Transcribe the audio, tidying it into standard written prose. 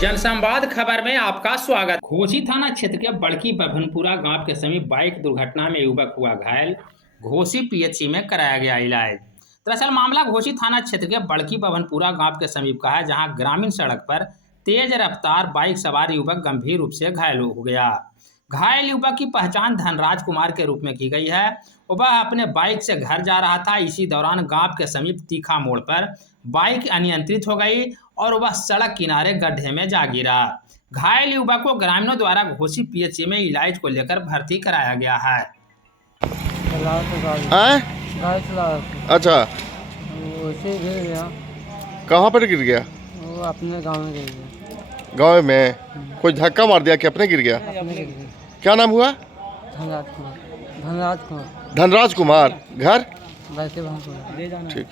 जनसंवाद खबर में आपका स्वागत। घोसी थाना क्षेत्र के बड़की बभनपुरा गांव के समीप बाइक दुर्घटना में युवक हुआ घायल, घोसी पीएचसी में कराया गया इलाज। दरअसल मामला घोसी थाना क्षेत्र के बड़की बभनपुरा गांव के समीप का है, जहां ग्रामीण सड़क पर तेज रफ्तार बाइक सवार युवक गंभीर रूप से घायल हो गया। घायल युवक की पहचान धनराज कुमार के रूप में की गई है। वह अपने बाइक से घर जा रहा था। इसी दौरान गांव के समीप तीखा मोड़ पर बाइक अनियंत्रित हो गई और वह सड़क किनारे गड्ढे में जा गिरा। घायल युवक को ग्रामीणों द्वारा घोसी पीएचसी में इलाज को लेकर भर्ती कराया गया है। अच्छा, कहाँ पर गिर गया? वो अपने गांव में गिर गया। गाँव में कोई धक्का मार दिया कि अपने गिर गया? अपने गिर गया। क्या नाम हुआ? धनराज कुमार। धनराज कुमार। घर? ठीक।